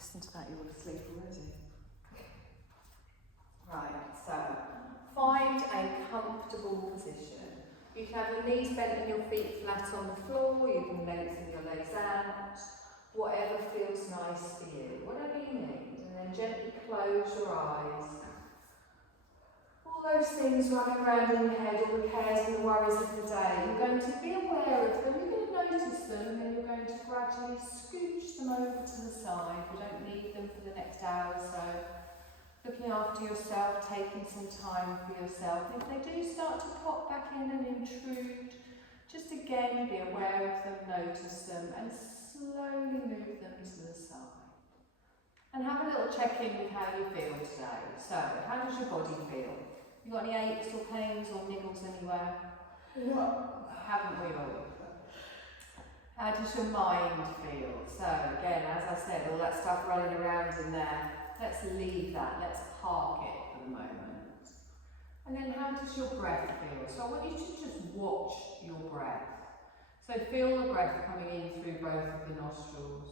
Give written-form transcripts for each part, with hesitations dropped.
listen to that, you want to sleep already. Right, so find a comfortable position. You can have your knees bent and your feet flat on the floor, you can lengthen your legs out, whatever feels nice for you, whatever you need. And then gently close your eyes. All those things running around in your head, all the cares and the worries of the day, you're going to be aware of them, you're going to notice them, and then you're going to gradually scooch them over to the side. You don't need them for the next hour or so. Looking after yourself, taking some time for yourself. If they do start to pop back in and intrude, just again be aware of them, notice them, and slowly move them to the side. And have a little check-in with how you feel today. So, how does your body feel? You got any aches or pains or niggles anywhere? Haven't we all? How does your mind feel? So, again, as I said, all that stuff running around in there, let's leave that, let's park it for the moment. And then how does your breath feel? So I want you to just watch your breath. So feel the breath coming in through both of the nostrils.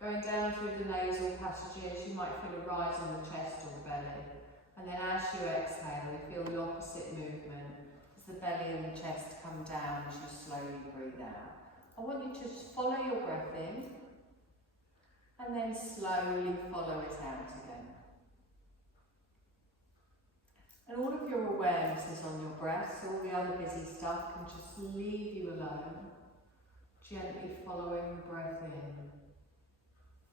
Going down through the nasal passages, you might feel a rise on the chest or the belly. And then as you exhale, you feel the opposite movement as the belly and the chest come down as you slowly breathe out. I want you to just follow your breath in, and then slowly follow it out again. And all of your awareness is on your breath, so all the other busy stuff can just leave you alone, gently following the breath in,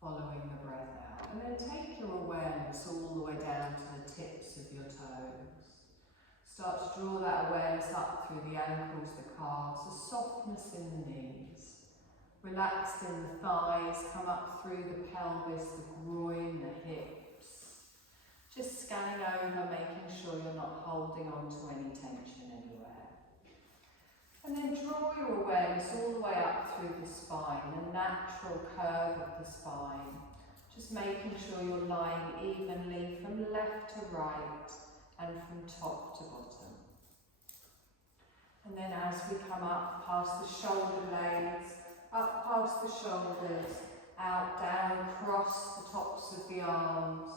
following the breath out. And then take your awareness all the way down to the tips of your toes. Start to draw that awareness up through the ankles, the calves, the softness in the knees. Relaxed in the thighs, come up through the pelvis, the groin, the hips. Just scanning over, making sure you're not holding on to any tension anywhere. And then draw your awareness all the way up through the spine, the natural curve of the spine. Just making sure you're lying evenly from left to right and from top to bottom. And then as we come up past the shoulder blades, up past the shoulders, out, down, across the tops of the arms,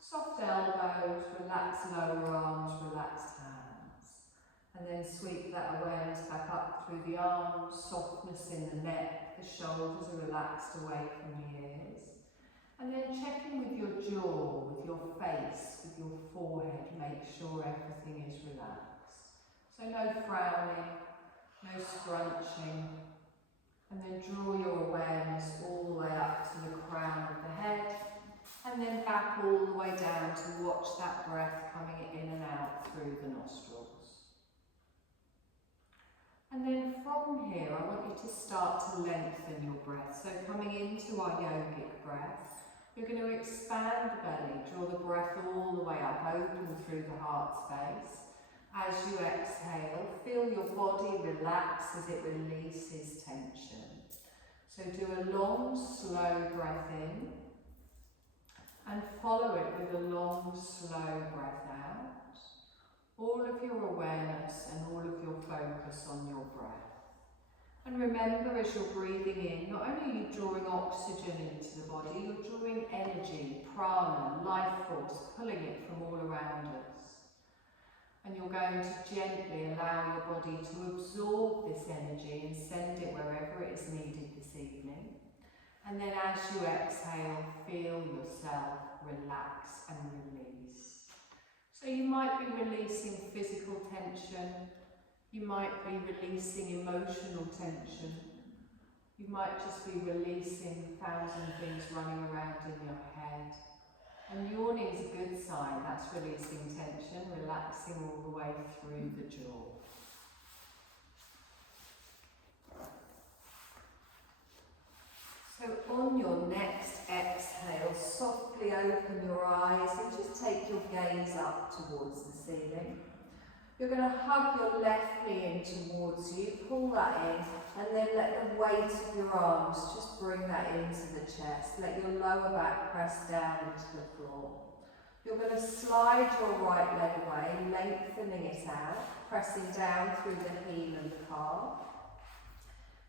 soft elbows, relaxed lower arms, relaxed hands. And then sweep that awareness back up through the arms, softness in the neck, the shoulders are relaxed away from the ears. And then check in with your jaw, with your face, with your forehead, make sure everything is relaxed. So no frowning, no scrunching. And then draw your awareness all the way up to the crown of the head, and then back all the way down to watch that breath coming in and out through the nostrils. And then from here, I want you to start to lengthen your breath. So coming into our yogic breath, you're going to expand the belly, draw the breath all the way up, open through the heart space. As you exhale, feel your body relax as it releases tension. So do a long, slow breath in and follow it with a long, slow breath out. All of your awareness and all of your focus on your breath. And remember, as you're breathing in, not only are you drawing oxygen into the body, you're drawing energy, prana, life force, pulling it from all around us. And you're going to gently allow your body to absorb this energy and send it wherever it is needed this evening. And then as you exhale, feel yourself relax and release. So you might be releasing physical tension, you might be releasing emotional tension, you might just be releasing 1,000 things running around in your head. And yawning is a good sign, that's releasing tension, relaxing all the way through the jaw. So on your next exhale, softly open your eyes and just take your gaze up towards the ceiling. You're going to hug your left knee in towards you, pull that in, and then let the weight of your arms just bring that into the chest. Let your lower back press down into the floor. You're going to slide your right leg away, lengthening it out, pressing down through the heel and the calf.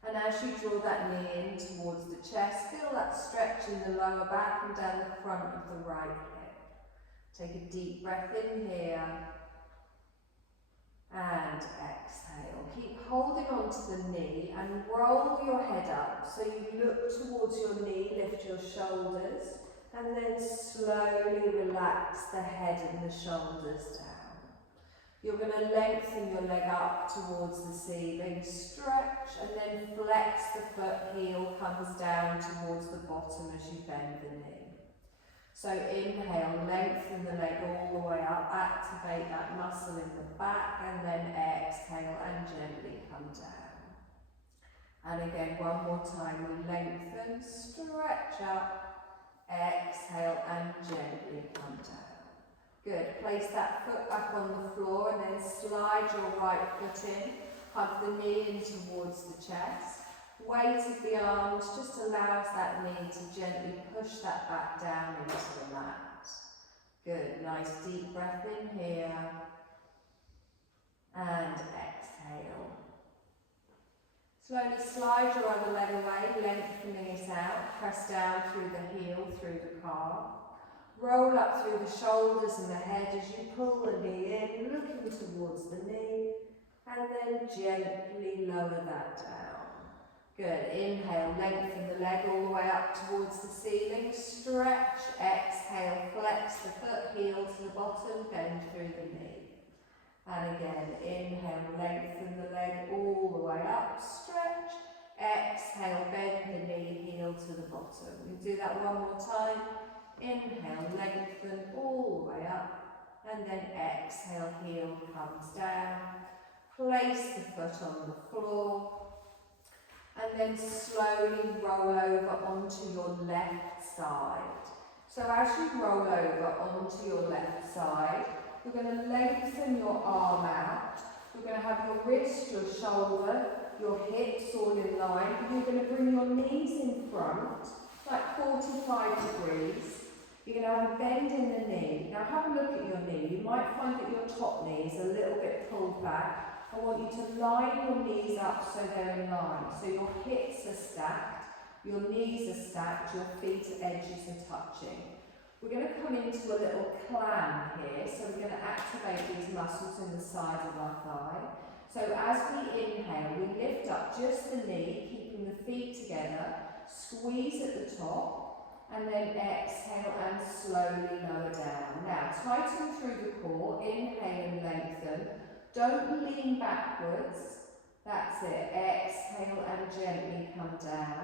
And as you draw that knee in towards the chest, feel that stretch stretching the lower back and down the front of the right hip. Take a deep breath in here and exhale. Keep holding onto the knee and roll your head up. So you look towards your knee, lift your shoulders, and then slowly relax the head and the shoulders down. You're going to lengthen your leg up towards the ceiling, stretch, and then flex the foot, heel comes down towards the bottom as you bend the knee. So inhale, lengthen the leg all the way up, activate that muscle in the back, and then exhale and gently come down. And again, one more time, we lengthen, stretch up, exhale and gently come down. Good, place that foot back on the floor and then slide your right foot in, hug the knee in towards the chest. Weight of the arms just allows that knee to gently push that back down into the mat. Good, nice deep breath in here and exhale. Slowly slide your other leg away, lengthening it out, press down through the heel, through the calf. Roll up through the shoulders and the head as you pull the knee in, looking towards the knee, and then gently lower that down. Good, inhale, lengthen the leg all the way up towards the ceiling, stretch, exhale, flex the foot, heel to the bottom, bend through the knee. And again, inhale, lengthen the leg all the way up, stretch, exhale, bend the knee, heel to the bottom. We do that one more time. Inhale, lengthen all the way up, and then exhale, heel comes down. Place the foot on the floor, and then slowly roll over onto your left side. So as you roll over onto your left side, you're going to lengthen your arm out. You're going to have your wrist, your shoulder, your hips all in line, and you're going to bring your knees in front, like 45 degrees. You're going to have a bend in the knee. Now have a look at your knee. You might find that your top knee is a little bit pulled back. I want you to line your knees up so they're in line. So your hips are stacked, your knees are stacked, your feet edges are touching. We're going to come into a little clam here. So we're going to activate these muscles in the side of our thigh. So as we inhale, we lift up just the knee, keeping the feet together, squeeze at the top, and then exhale and slowly lower down. Now tighten through the core, inhale and lengthen. Don't lean backwards. That's it. Exhale and gently come down.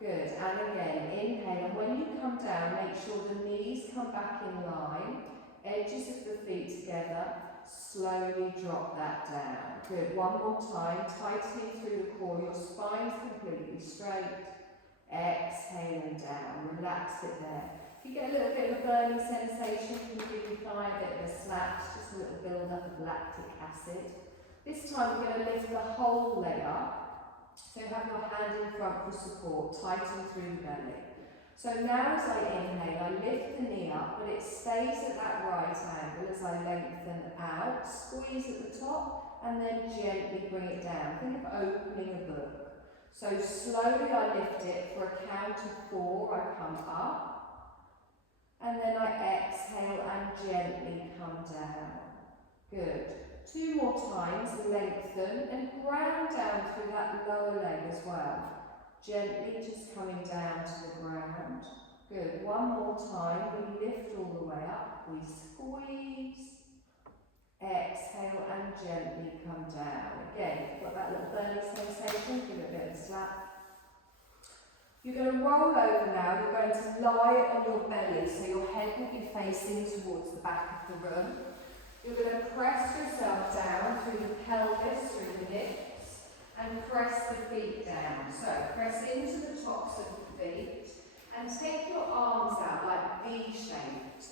Good. And again, inhale. And when you come down, make sure the knees come back in line. Edges of the feet together. Slowly drop that down. Good. One more time. Tightening through the core. Your spine's completely straight. Exhale and down, relax it there. If you get a little bit of a burning sensation, you can really fly a bit of a slap, just a little build up of lactic acid. This time we're going to lift the whole leg up. So have your hand in front for support, tighten through the belly. So now as I inhale, I lift the knee up, but it stays at that right angle as I lengthen out, squeeze at the top, and then gently bring it down. Think of opening a book. So slowly I lift it for a count of 4, I come up, and then I exhale and gently come down. Good. 2 more times, lengthen and ground down through that lower leg as well. Gently just coming down to the ground. Good. One more time, we lift all the way up, we squeeze. Exhale and gently come down. Again, you've got that little burning sensation, give it a bit of a slap. You're going to roll over now, you're going to lie on your belly, so your head will be facing towards the back of the room. You're going to press yourself down through the pelvis, through the hips, and press the feet down. So press into the tops of the feet, and take your arms out like V-shaped.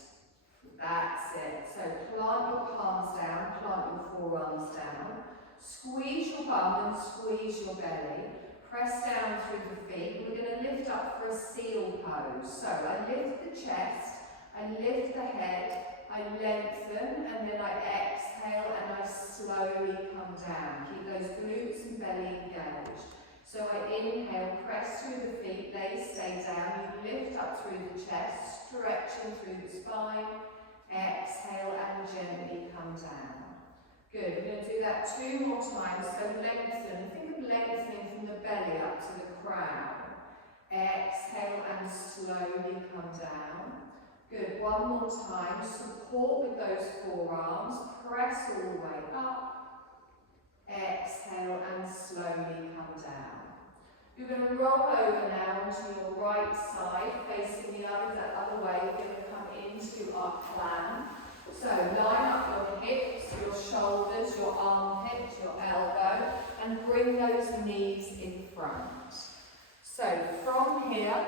That's it. So plant your palms down, plant your forearms down. Squeeze your bum and squeeze your belly. Press down through the feet. We're going to lift up for a seal pose. So I lift the chest, I lift the head, I lengthen, and then I exhale and I slowly come down. Keep those glutes and belly engaged. So I inhale, press through the feet, they stay down. You lift up up through the chest, stretching through the spine. Exhale and gently come down. Good, we're going to do that 2 more times, so lengthen. Think of lengthening from the belly up to the crown. Exhale and slowly come down. Good, 1 more time, support with those forearms, press all the way up. Exhale and slowly come down. You're going to roll over now onto your right side, facing the other way. We're going to come into our plan. So line up your hips, your shoulders, your armpit, your elbow, and bring those knees in front. So from here,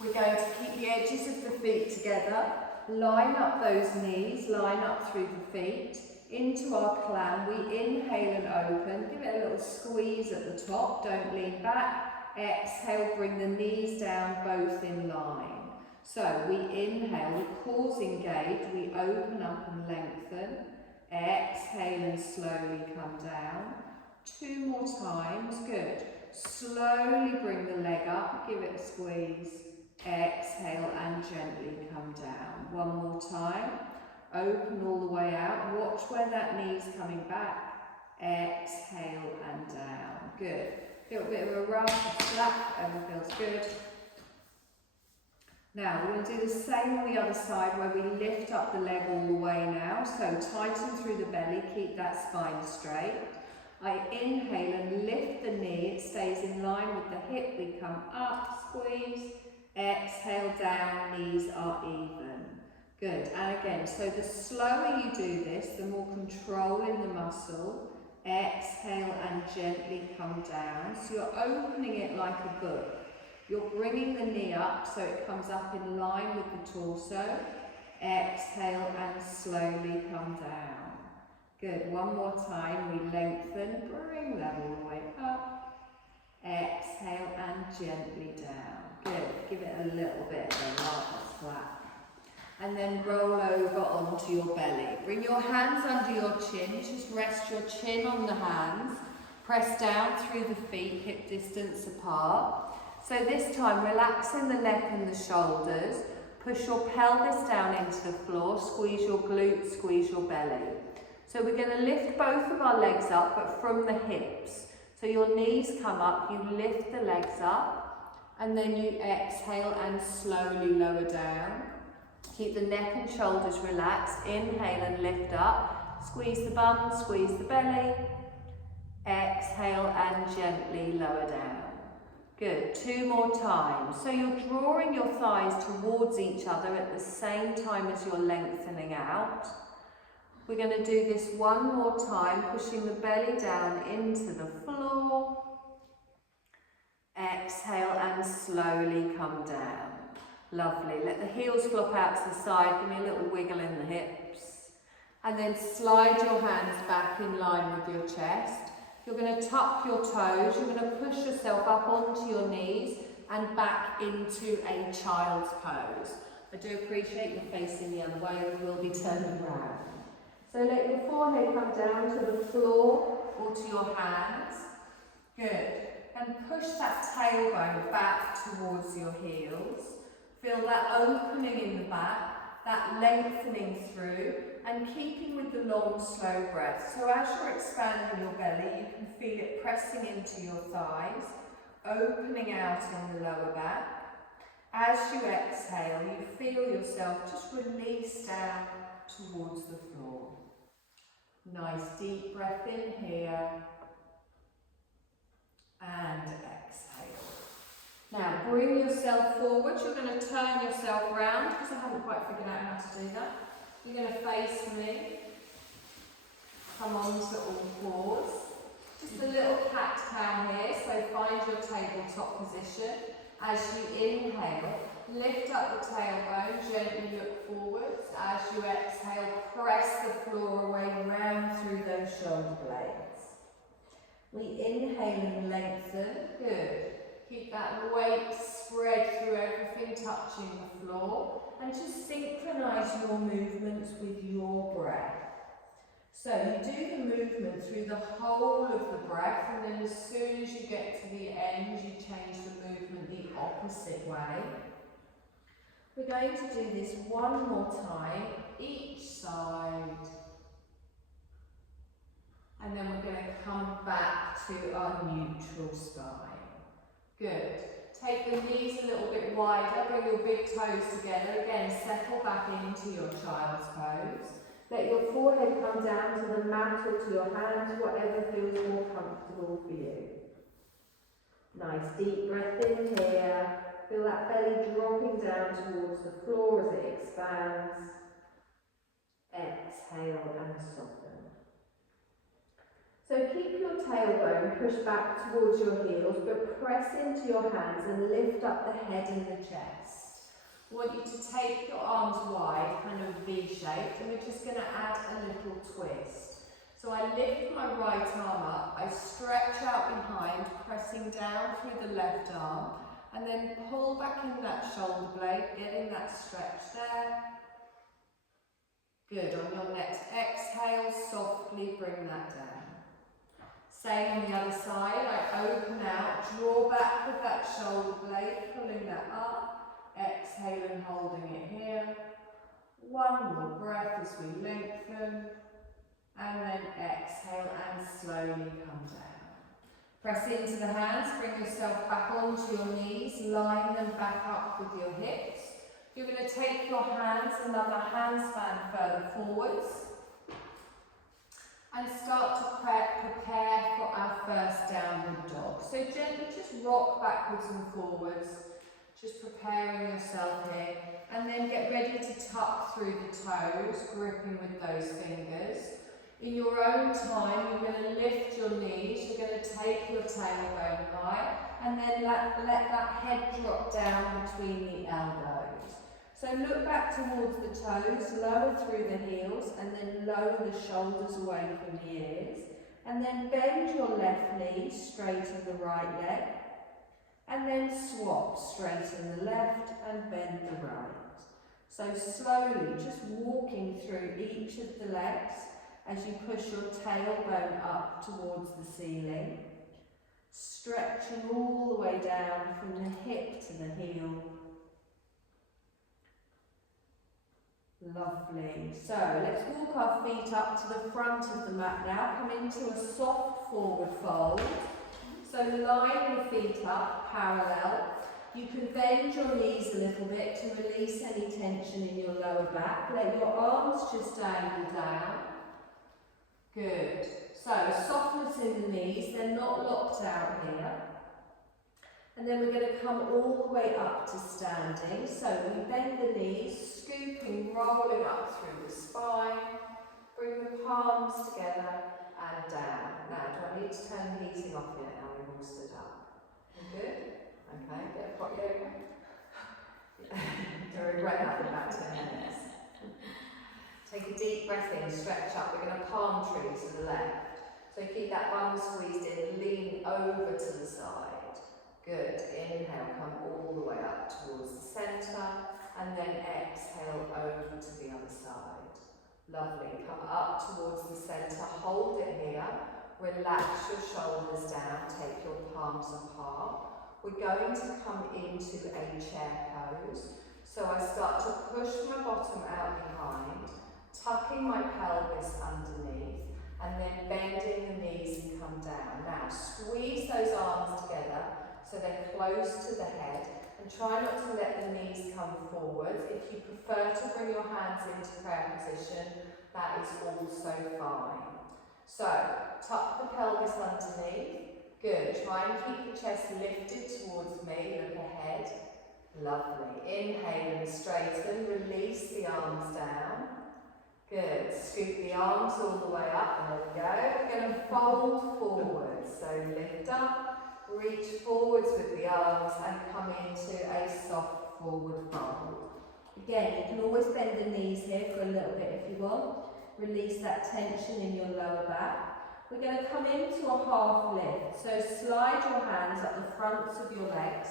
we're going to keep the edges of the feet together, line up those knees, line up through the feet. Into our plan, we inhale and open, give it a little squeeze at the top, don't lean back. Exhale, bring the knees down, both in line. So we inhale, the cores engage, we open up and lengthen. Exhale and slowly come down. 2 more times, good. Slowly bring the leg up, give it a squeeze. Exhale and gently come down. 1 more time. Open all the way out. Watch where that knee's coming back. Exhale and down. Good. Feel a bit of a rub, a slap, everything feels good. Now we're going to do the same on the other side where we lift up the leg all the way now. So tighten through the belly, keep that spine straight. I inhale and lift the knee, it stays in line with the hip. We come up, squeeze. Exhale down, knees are even. Good, and again, so the slower you do this, the more control in the muscle. Exhale and gently come down. So you're opening it like a book. You're bringing the knee up so it comes up in line with the torso. Exhale and slowly come down. Good, 1 more time, we lengthen, bring that all the way up. Exhale and gently down. Good, give it a little bit of a large flap. And then roll over onto your belly. Bring your hands under your chin, just rest your chin on the hands. Press down through the feet, hip distance apart. So this time, relaxing the neck and the shoulders. Push your pelvis down into the floor, squeeze your glutes, squeeze your belly. So we're going to lift both of our legs up, but from the hips. So your knees come up, you lift the legs up, and then you exhale and slowly lower down. Keep the neck and shoulders relaxed. Inhale and lift up. Squeeze the bum, squeeze the belly. Exhale and gently lower down. Good, 2 more times. So you're drawing your thighs towards each other at the same time as you're lengthening out. We're going to do this 1 more time, pushing the belly down into the floor. Exhale and slowly come down. Lovely. Let the heels flop out to the side. Give me a little wiggle in the hips. And then slide your hands back in line with your chest. You're going to tuck your toes. You're going to push yourself up onto your knees and back into a child's pose. I do appreciate you facing the other way. We will be turning around. So let your forehead come down to the floor or to your hands. Good. And push that tailbone back towards your heels. Feel that opening in the back, that lengthening through, and keeping with the long, slow breath. So as you're expanding your belly, you can feel it pressing into your thighs, opening out in the lower back. As you exhale, you feel yourself just release down towards the floor. Nice deep breath in here, and exhale. Now bring yourself forward. You're going to turn yourself round because I haven't quite figured out how to do that. You're going to face me. Come on to all fours. Just a little cat-cow here, so find your tabletop position. As you inhale, lift up the tailbone, gently look forwards. As you exhale, press the floor away, round through those shoulder blades. We inhale and lengthen. Good. Keep that weight spread through everything, touching the floor. And just synchronise your movements with your breath. So you do the movement through the whole of the breath, and then as soon as you get to the end, you change the movement the opposite way. We're going to do this one more time, each side. And then we're going to come back to our neutral spine. Good. Take the knees a little bit wider, bring your big toes together. Again, settle back into your child's pose. Let your forehead come down to the mat or to your hands, whatever feels more comfortable for you. Nice deep breath in here. Feel that belly dropping down towards the floor as it expands. Exhale and soften. So keep your tailbone pushed back towards your heels, but press into your hands and lift up the head and the chest. I want you to take your arms wide, kind of V-shaped, and we're just going to add a little twist. So I lift my right arm up, I stretch out behind, pressing down through the left arm, and then pull back in that shoulder blade, getting that stretch there. Good. On your next exhale, softly bring that down. Same on the other side, I open out, draw back with that shoulder blade, pulling that up, exhale and holding it here. One more breath as we lengthen, and then exhale and slowly come down. Press into the hands, bring yourself back onto your knees, line them back up with your hips. You're going to take your hands another handspan further forwards. And start to prepare for our first downward dog. So gently just rock backwards and forwards, just preparing yourself here. And then get ready to tuck through the toes, gripping with those fingers. In your own time, you're going to lift your knees, you're going to take your tailbone high, and then let that head drop down between the elbows. So look back towards the toes, lower through the heels, and then lower the shoulders away from the ears. And then bend your left knee, straighten the right leg. And then swap, straighten the left and bend the right. So slowly, just walking through each of the legs as you push your tailbone up towards the ceiling. Stretching all the way down from the hip to the heel. Lovely. So let's walk our feet up to the front of the mat now. Come into a soft forward fold. So line the feet up parallel. You can bend your knees a little bit to release any tension in your lower back. Let your arms just dangle down. Good. So softness in the knees, they're not locked out here. And then we're going to come all the way up to standing. So we bend the knees, scooping, rolling up through the spine. Bring the palms together and down. Now, do I need to turn the heating off yet? Now we've all stood up. Good? Okay, get hot yoga. I regret that for about 10 minutes. Take a deep breath in, stretch up. We're going to palm tree to the left. So keep that bum squeezed in, lean over to the side. Good. Inhale, come all the way up towards the centre, and then exhale over to the other side. Lovely. Come up towards the centre, hold it here. Relax your shoulders down, take your palms apart. We're going to come into a chair pose. So I start to push my bottom out behind, tucking my pelvis underneath, and then bending the knees and come down. Now squeeze those arms together so they're close to the head, and try not to let the knees come forward. If you prefer to bring your hands into prayer position, that is also fine. So tuck the pelvis underneath. Good. Try and keep the chest lifted towards me. Look ahead. Lovely. Inhale and straighten. Release the arms down. Good. Scoop the arms all the way up. There we go. We're going to fold forward. So lift up. Reach forwards with the arms and come into a soft forward fold. Again, you can always bend the knees here for a little bit if you want. Release that tension in your lower back. We're going to come into a half lift. So slide your hands up the fronts of your legs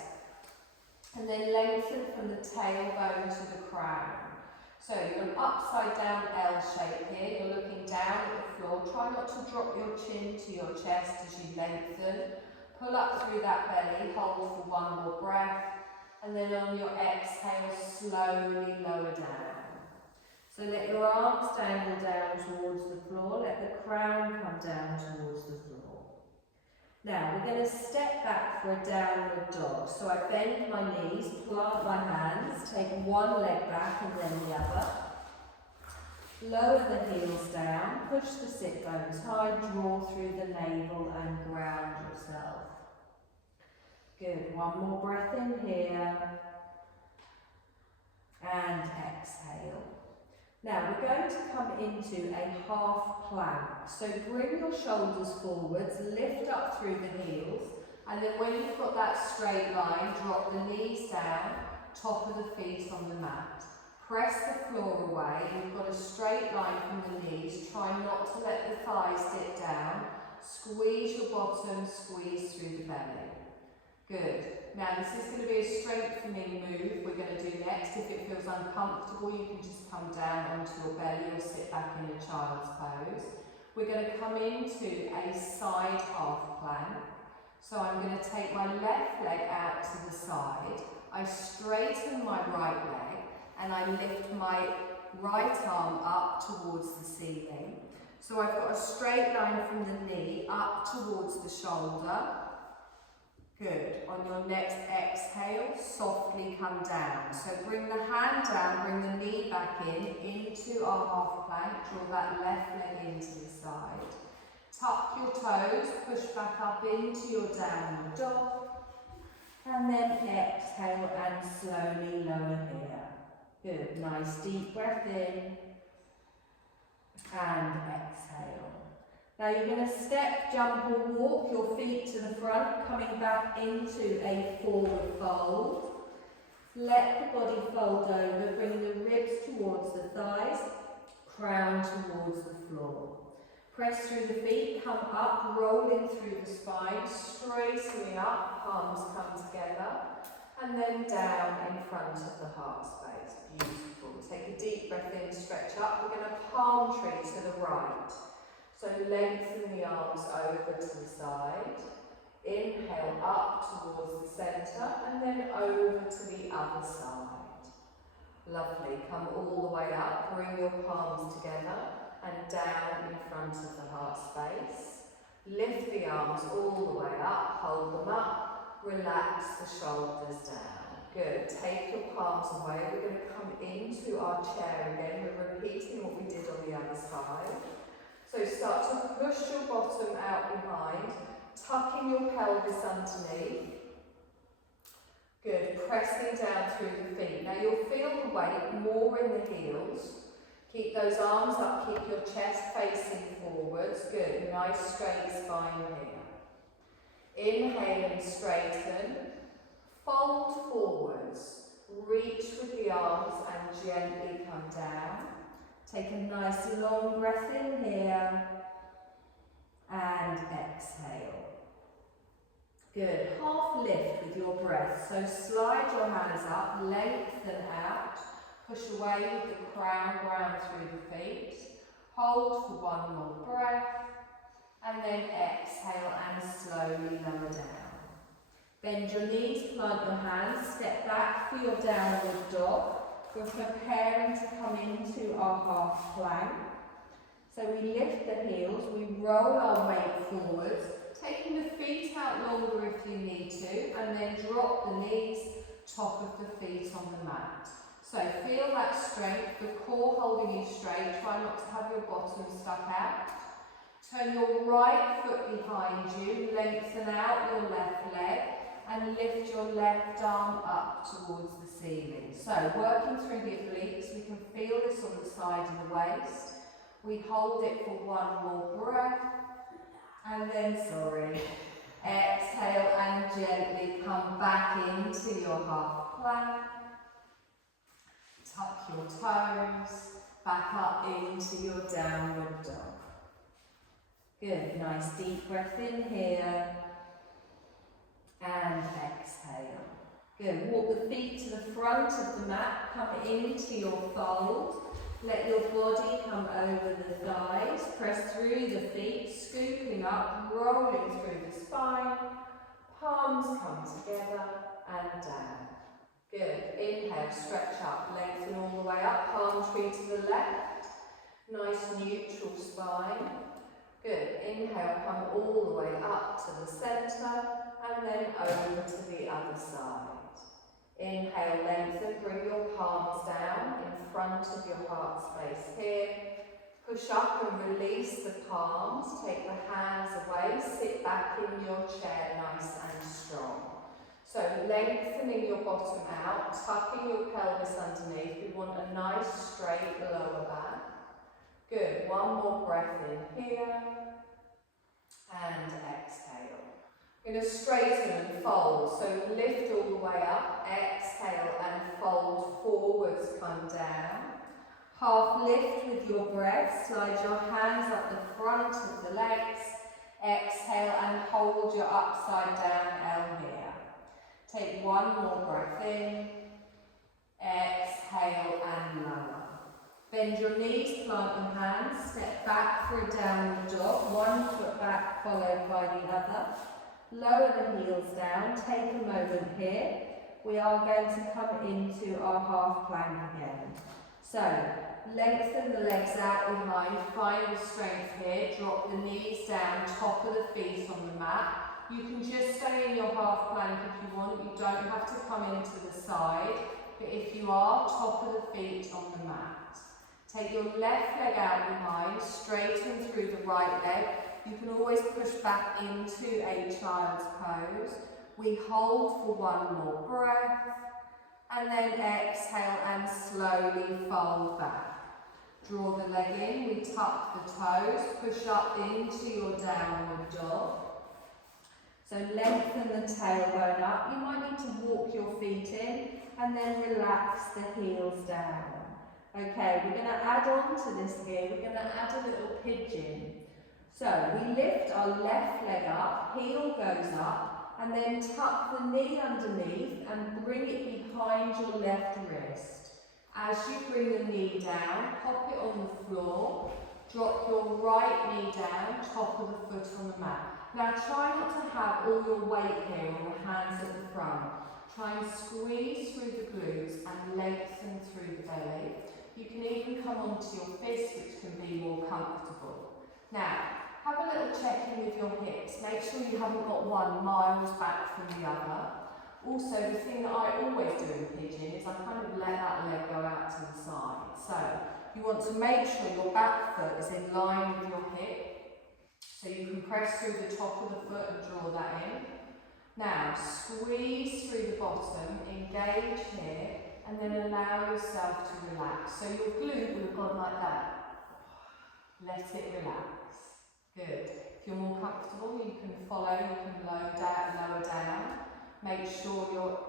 and then lengthen from the tailbone to the crown. So you're an upside down L shape here. You're looking down at the floor. Try not to drop your chin to your chest as you lengthen. Pull up through that belly, hold for one more breath, And then on your exhale, slowly lower down. So let your arms dangle down towards the floor, let the crown come down towards the floor. Now we're going to step back for a downward dog. So I bend my knees, plant my hands, take one leg back and then the other. Lower the heels down, push the sit bones high, draw through the navel and ground yourself. Good, one more breath in here. And exhale. Now we're going to come into a half plank. So bring your shoulders forwards, lift up through the heels, and then when you've got that straight line, drop the knees down, top of the feet on the mat. Press the floor away. You've got a straight line from the knees. Try not to let the thighs dip down. Squeeze your bottom, squeeze through the belly. Good. Now this is going to be a strengthening move we're going to do next. If it feels uncomfortable, you can just come down onto your belly or sit back in a child's pose. We're going to come into a side half plank. So I'm going to take my left leg out to the side. I straighten my right leg and I lift my right arm up towards the ceiling. So I've got a straight line from the knee up towards the shoulder. Good. On your next exhale, softly come down. So bring the hand down, bring the knee back into our half plank. Draw that left leg into the side. Tuck your toes, push back up into your downward dog. And then exhale and slowly lower here. Good. Nice deep breath in. And exhale. Now you're going to step, jump or walk your feet to the front, coming back into a forward fold. Let the body fold over, bring the ribs towards the thighs, crown towards the floor. Press through the feet, come up, rolling through the spine, straightening up, palms come together, and then down in front of the heart space. Beautiful. Take a deep breath in, stretch up. We're going to palm tree to the right. So lengthen the arms over to the side. Inhale up towards the centre and then over to the other side. Lovely. Come all the way up. Bring your palms together and down in front of the heart space. Lift the arms all the way up. Hold them up. Relax the shoulders down. Good. Take your palms away. We're going to come into our chair again. We're repeating what we did on the other side. So start to push your bottom out behind, tucking your pelvis underneath. Good, pressing down through the feet. Now you'll feel the weight more in the heels. Keep those arms up, keep your chest facing forwards. Good, nice straight spine here. Inhale and straighten. Fold forwards. Reach with the arms and gently come down. Take a nice long breath in here and exhale. Good. Half lift with your breath. So slide your hands up, lengthen out, push away with the crown, ground through the feet. Hold for one more breath and then exhale and slowly lower down. Bend your knees, plant your hands, step back for your downward dog. We're preparing to come into our half plank. So we lift the heels, we roll our weight forwards, taking the feet out longer if you need to, and then drop the knees, top of the feet on the mat. So feel that strength, the core holding you straight, try not to have your bottom stuck out. Turn your right foot behind you, lengthen out your left leg, and lift your left arm up towards the ceiling. So working through the obliques, we can feel this on the side of the waist. We hold it for one more breath, and then, exhale and gently come back into your half plank. Tuck your toes, back up into your downward dog. Good, nice deep breath in here. And exhale. Good. Walk the feet to the front of the mat. Come into your fold. Let your body come over the thighs. Press through the feet, scooping up, rolling through the spine. Palms come together and down. Good. Inhale, stretch up, lengthen all the way up, palm tree to the left. Nice neutral spine. Good. Inhale, come all the way up to the centre and then over to the other side. Inhale, lengthen, bring your palms down in front of your heart space here. Push up and release the palms, take the hands away, sit back in your chair nice and strong. So lengthening your bottom out, tucking your pelvis underneath. We want a nice straight lower back. Good, one more breath in here and exhale. We're going to straighten and fold, so lift all the way up, exhale and fold forwards, come down. Half lift with your breath, slide your hands up the front of the legs, exhale and hold your upside down L here. Take one more breath in, exhale and lower. Bend your knees, plant your hands, step back for a downward dog, one foot back followed by the other. Lower the heels down, take a moment here. We are going to come into our half plank again. So, lengthen the legs out behind, find the strength here, drop the knees down, top of the feet on the mat. You can just stay in your half plank if you want, you don't have to come into the side, but if you are, top of the feet on the mat. Take your left leg out behind, straighten through the right leg. You can always push back into a child's pose. We hold for one more breath, and then exhale and slowly fold back. Draw the leg in, we tuck the toes, push up into your downward dog. So lengthen the tailbone up. You might need to walk your feet in and then relax the heels down. Okay, we're going to add on to this here, we're going to add a little pigeon. So we lift our left leg up, heel goes up, and then tuck the knee underneath and bring it behind your left wrist. As you bring the knee down, pop it on the floor, drop your right knee down, top of the foot on the mat. Now try not to have all your weight here on the hands at the front. Try and squeeze through the glutes and lengthen through the belly. You can even come onto your fists, which can be more comfortable. Now, have a little check-in with your hips. Make sure you haven't got one miles back from the other. Also, the thing that I always do in pigeon is I kind of let that leg go out to the side. So, you want to make sure your back foot is in line with your hip. So you can press through the top of the foot and draw that in. Now, squeeze through the bottom, engage here, and then allow yourself to relax. So your glute will have gone like that. Let it relax. Good. If you're more comfortable, you can follow, you can lower down. Make sure your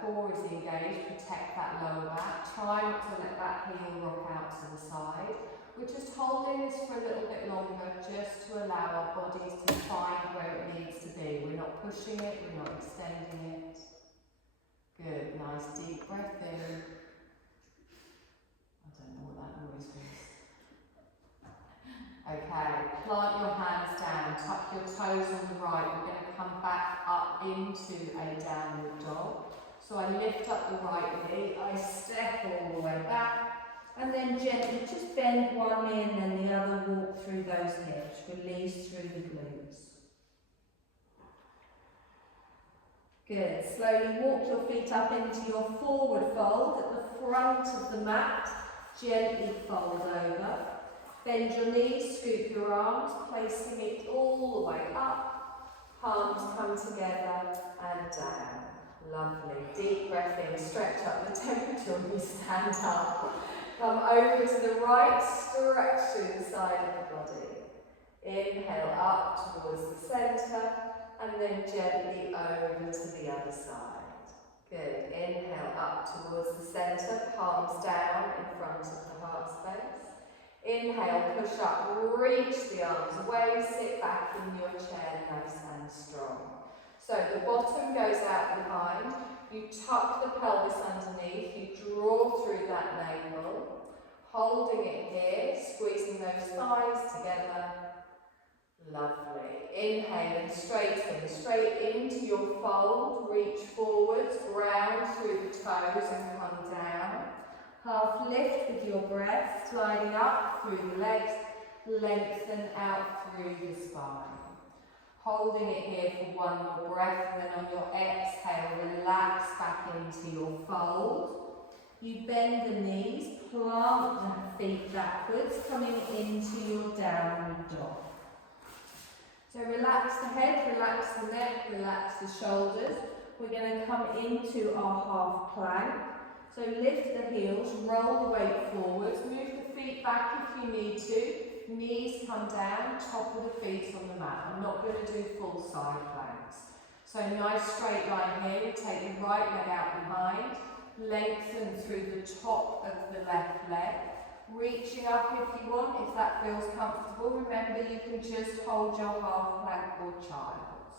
core is engaged, protect that lower back. Try not to let that heel rock out to the side. We're just holding this for a little bit longer, just to allow our bodies to find where it needs to be. We're not pushing it, we're not extending it. Good, nice deep breath in. I don't know what that noise was. Okay, plant your hands down, tuck your toes on the right. We're going to come back up into a downward dog. So I lift up the right knee, I step all the way back, and then gently just bend one knee and then the other, walk through those hips, release through the glutes. Good. Slowly walk your feet up into your forward fold at the front of the mat. Gently fold over. Bend your knees, scoop your arms, placing it all the way up. Palms come together and down. Lovely. Deep breath in. Stretch up the temperature when you stand up. Come over to the right, stretch through the side of the body. Inhale up towards the centre. And then gently over to the other side. Good. Inhale up towards the centre, palms down in front of the heart space. Inhale, push up, reach the arms away, sit back in your chair nice and strong. So the bottom goes out behind, you tuck the pelvis underneath, you draw through that navel, holding it here, squeezing those thighs together. Lovely. Inhale and straight into your fold. Reach forwards, ground through the toes and come down. Half lift with your breath, sliding up through the legs, lengthen out through the spine. Holding it here for one more breath, and then on your exhale, relax back into your fold. You bend the knees, plant the feet backwards, coming into your downward dog. So relax the head, relax the neck, relax the shoulders. We're going to come into our half plank. So lift the heels, roll the weight forwards, move the feet back if you need to. Knees come down, top of the feet on the mat. I'm not going to do full side planks. So nice straight line here. Take the right leg out behind. Lengthen through the top of the left leg. Reaching up if you want, if that feels comfortable. Remember, you can just hold your half plank or child's.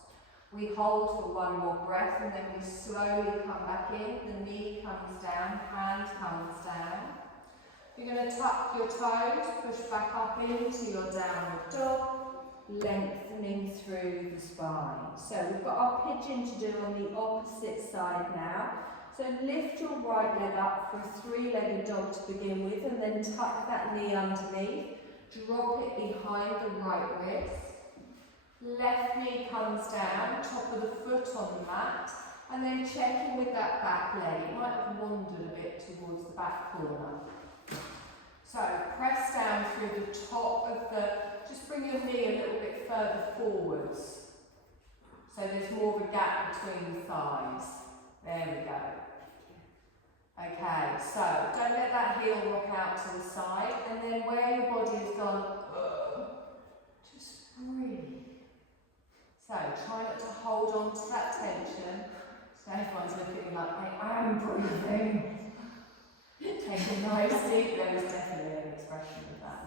We hold for one more breath and then we slowly come back in. The knee comes down, hand comes down. You're going to tuck your toes, push back up into your downward dog, lengthening through the spine. So we've got our pigeon to do on the opposite side now. So lift your right leg up for a three-legged dog to begin with, and then tuck that knee underneath. Drop it behind the right wrist. Left knee comes down, top of the foot on the mat, and then check in with that back leg. It might have wandered a bit towards the back corner. So press down through the top of just bring your knee a little bit further forwards. So there's more of a gap between the thighs. There we go. Okay, so don't let that heel rock out to the side, and then where your body has gone, just breathe. So try not to hold on to that tension. So everyone's looking like, I am breathing. Take a nice deep, there was definitely an expression of that.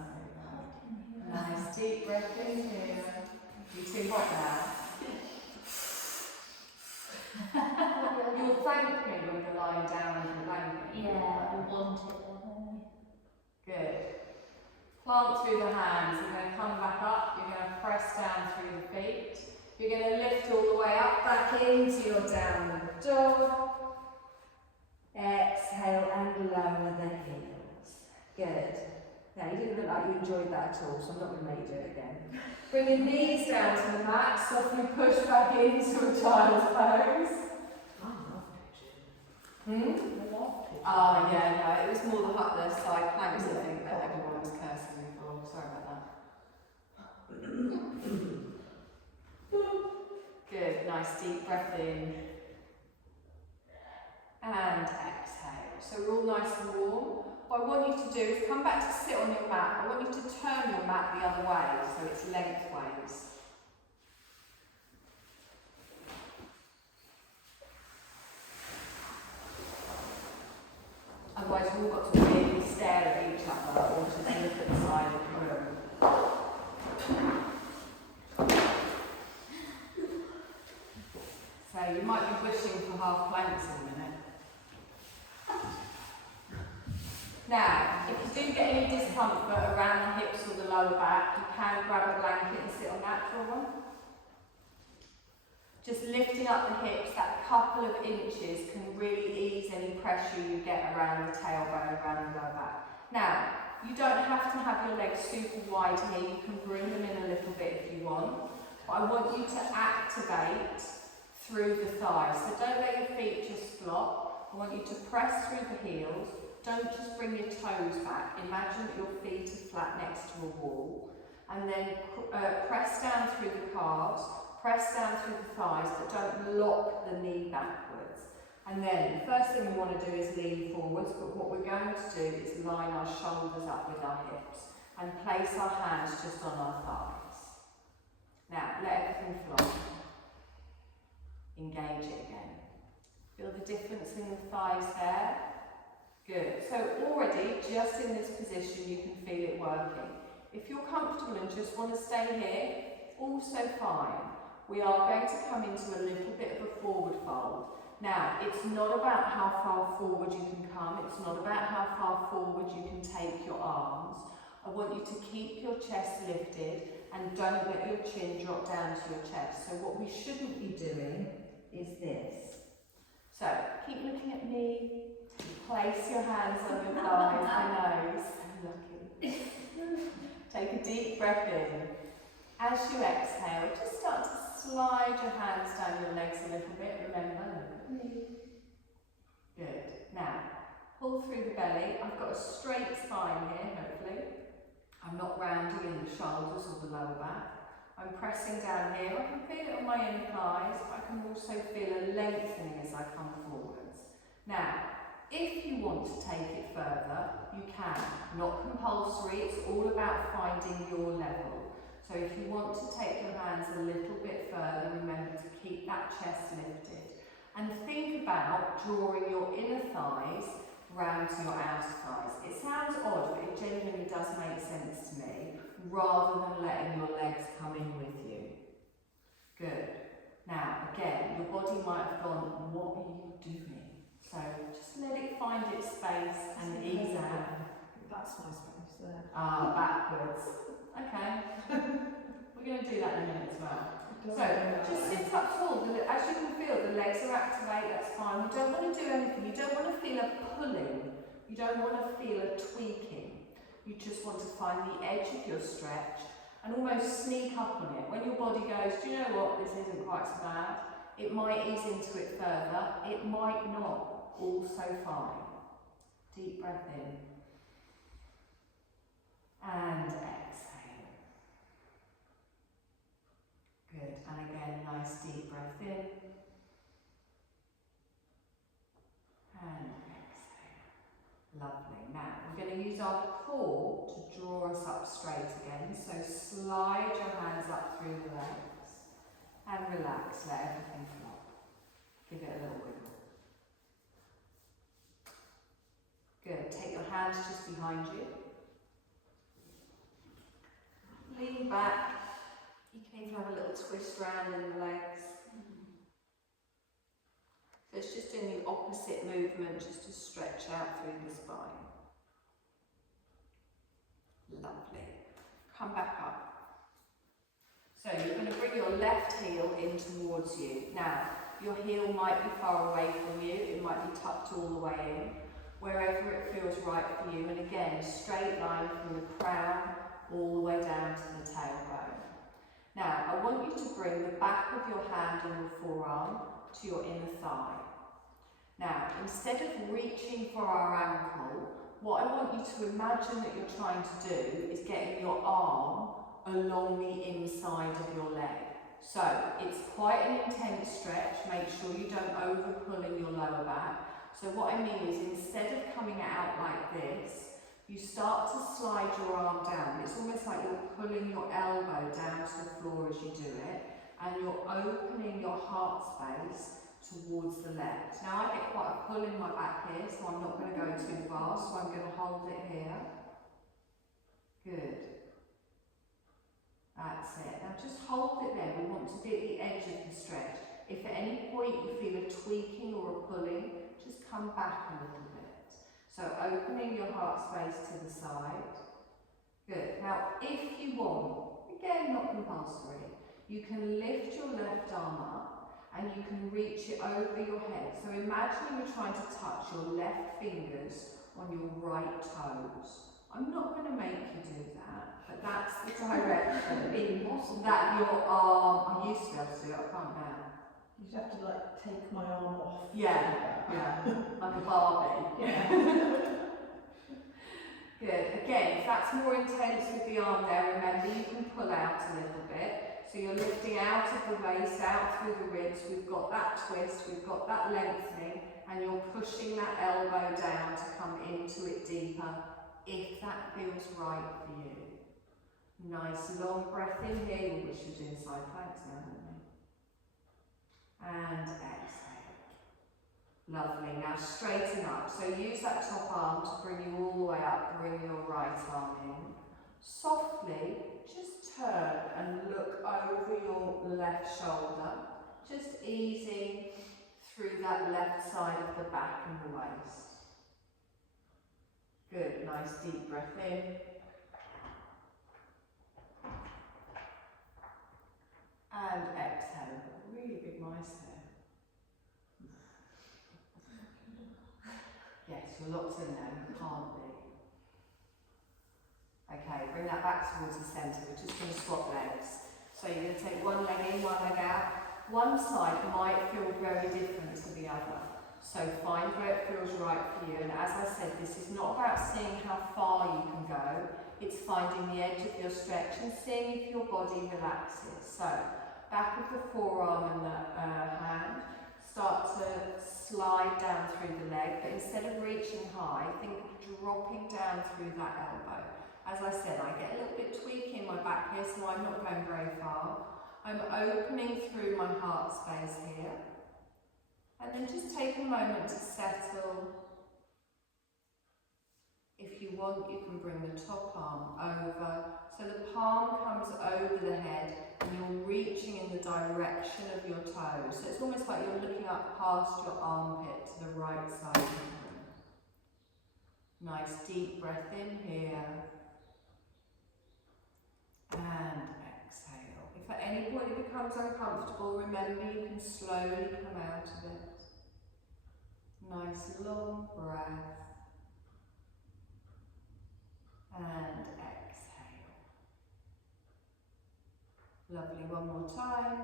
Nice deep breath in here. You're too hot now. You'll thank me when you're lying down in the blanket. Yeah, we want it then. Good. Plant through the hands. You're going to come back up. You're going to press down through the feet. You're going to lift all the way up, back into your downward dog. Exhale and lower the heels. Good. Now, you didn't look like you enjoyed that at all, so I'm not going to make you do it again. Bring your knees down to the mat, softly push back into a child's pose. I love it. I love it. Oh, yeah, no, it was more the side planks, I think, that everyone was cursing me for. Sorry about that. Good, nice deep breath in. And exhale. So we're all nice and warm. What I want you to do is come back to sit on your mat. I want you to turn your mat the other way, so it's lengthways. Otherwise we've all got to really stare at each other or just look at the side of the room. So you might be wishing for half planks in a minute. Now, if you do get any discomfort around the hips or the lower back, you can grab a blanket and sit on that for a while. Just lifting up the hips, that couple of inches can really ease any pressure you get around the tailbone, around the lower back. Now, you don't have to have your legs super wide here, you can bring them in a little bit if you want. But I want you to activate through the thighs. So don't let your feet just flop. I want you to press through the heels. Don't just bring your toes back. Imagine that your feet are flat next to a wall. And then press down through the calves, press down through the thighs, but don't lock the knee backwards. And then the first thing we want to do is lean forwards, but what we're going to do is line our shoulders up with our hips and place our hands just on our thighs. Now, let everything flow. Engage it again. Feel the difference in the thighs there? Good. So already, just in this position, you can feel it working. If you're comfortable and just want to stay here, also fine. We are going to come into a little bit of a forward fold. Now, it's not about how far forward you can come. It's not about how far forward you can take your arms. I want you to keep your chest lifted and don't let your chin drop down to your chest. So what we shouldn't be doing is this. So keep looking at me, place your hands on your thighs, I know, so lucky. Take a deep breath in. As you exhale, just start to slide your hands down your legs a little bit, remember, look at me. Good. Now, pull through the belly. I've got a straight spine here, hopefully. I'm not rounding in the shoulders or the lower back. I'm pressing down here. I can feel it on my inner thighs, but I can also feel a lengthening as I come forwards. Now, if you want to take it further, you can. Not compulsory, it's all about finding your level. So if you want to take your hands a little bit further, remember to keep that chest lifted. And think about drawing your inner thighs round to your outer thighs. It sounds odd, but it genuinely does make sense to me, rather than letting your legs come in with you. Good. Now, again, your body might have gone, what are you doing? So just let it find its space and ease out. That's my space there. Ah, backwards. Okay. We're going to do that in a minute as well. So just sit up tall. As you can feel, the legs are activated, that's fine. You don't want to do anything. You don't want to feel a pulling. You don't want to feel a tweaking. You just want to find the edge of your stretch and almost sneak up on it. When your body goes, do you know what, this isn't quite so bad, it might ease into it further, it might not, also fine. Deep breath in. And exhale. Good, and again, nice deep breath in. And exhale. Lovely. Now, we're going to use our core to draw us up straight again. So slide your hands up through the legs and relax, let everything flop. Give it a little wiggle. Good. Take your hands just behind you. Lean back. You can even have a little twist round in the legs. So it's just doing the opposite movement, just to stretch out through the spine. Lovely. Come back up. So you're going to bring your left heel in towards you. Now, your heel might be far away from you, it might be tucked all the way in, wherever it feels right for you. And again, straight line from the crown all the way down to the tailbone. Now, I want you to bring the back of your hand and your forearm to your inner thigh. Now, instead of reaching for our ankle, what I want you to imagine that you're trying to do is getting your arm along the inside of your leg. So, it's quite an intense stretch. Make sure you don't over-pull in your lower back. So what I mean is, instead of coming out like this, you start to slide your arm down. It's almost like you're pulling your elbow down to the floor as you do it, and you're opening your heart space towards the left. Now I get quite a pull in my back here, so I'm not going to go too fast, so I'm going to hold it here. Good. That's it. Now just hold it there. We want to be at the edge of the stretch. If at any point you feel a tweaking or a pulling, just come back a little bit. So opening your heart space to the side. Good. Now if you want, again not compulsory, you can lift your left arm up and you can reach it over your head. So imagine you're trying to touch your left fingers on your right toes. I'm not going to make you do that, but that's the direction that your arm, I used to be able to do it, I can't now. You'd have to like take my arm off. Yeah, like a Barbie. Yeah. Good. Again, if that's more intense with the arm there, remember you can pull out a little bit. So you're lifting out of the waist, out through the ribs. We've got that twist, we've got that lengthening, and you're pushing that elbow down to come into it deeper, if that feels right for you. Nice long breath in here. You wish you were doing side planks now, wouldn't you? And exhale. Lovely. Now straighten up. So use that top arm to bring you all the way up. Bring your right arm in. Softly, just turn and look over your left shoulder. Just easing through that left side of the back and the waist. Good. Nice deep breath in. And exhale. Really big mice here. Yes, you're locked in there, you can't be. Okay, bring that back towards the centre. We're just going to swap legs. So you're going to take one leg in, one leg out. One side might feel very different to the other. So find where it feels right for you. And as I said, this is not about seeing how far you can go. It's finding the edge of your stretch and seeing if your body relaxes. So back of the forearm and the hand. Start to slide down through the leg, but instead of reaching high, think of dropping down through that elbow. As I said, I get a little bit tweaky in my back here, so I'm not going very far. I'm opening through my heart space here. And then just take a moment to settle. If you want, you can bring the top arm over. So the palm comes over the head and you're reaching in the direction of your toes. So it's almost like you're looking up past your armpit to the right side of you. Nice deep breath in here. And exhale. If at any point it becomes uncomfortable, remember you can slowly come out of it. Nice long breath. And exhale. Lovely, one more time.